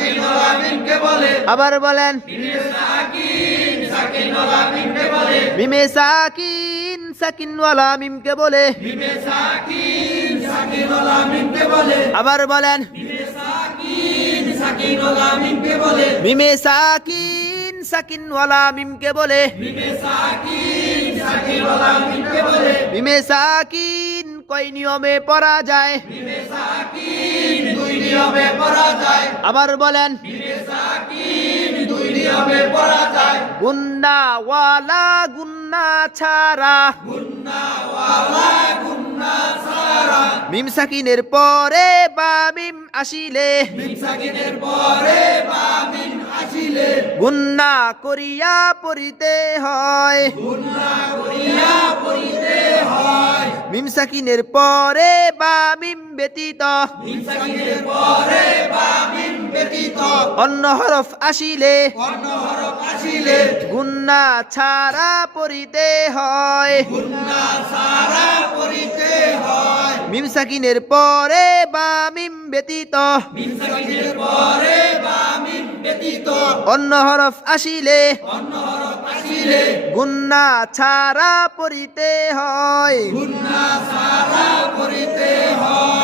সাকিন ওয়ালা মিমকে বলে আবার বলেন মিমে সাকিন সাকিন ওয়ালা মিমকে বলে মিমে সাকিন সাকিন ওয়ালা মিমকে বলে আবার বলেন সাকিন ওয়ালা মিমকে বলে মিমে সাকিন সাকিন ওয়ালা মিমকে বলে মিমে সাকিন সাকিন ওয়ালা মিমকে বলে মিমে সাকিন কয় নিয়মে পড়া যায় মিমে সাকিন দুই নিয়মে পড়া যায় আবার বলেন মিমে সাকিন দুই নিয়মে পড়া যায় গুন্না ওয়ালা গুন্না ছাড়া গুন্না ওয়ালা গুন্না সারা মিম সাকিনের পরে বা মিম আসিলে মিম সাকিনের পরে বা মিম আসিলে গুন্না করিয়া পড়িতে হয় গুন্না করিয়া পড়িতে হয় মিম সাকিনের পরে বা মিম ব্যতীত মিম সাকিনের পরে বা মিম ব্যতীত অন্য হরফ আসিলে অন্য হরফ আসিলে গুন্না ছাড়া পড়িতে হয় গুন্না সারা পড়িতে হয় মিম সাকিনের পরে বা মিম ব্যতীত মিম সাকিনের পরে বা মিম ব্যতীত অন্য হরফ আসিলে অন্য হরফ আসিলে গুন্না ছাড়া পড়িতে হয় গুন্না সারা পড়িতে হয়।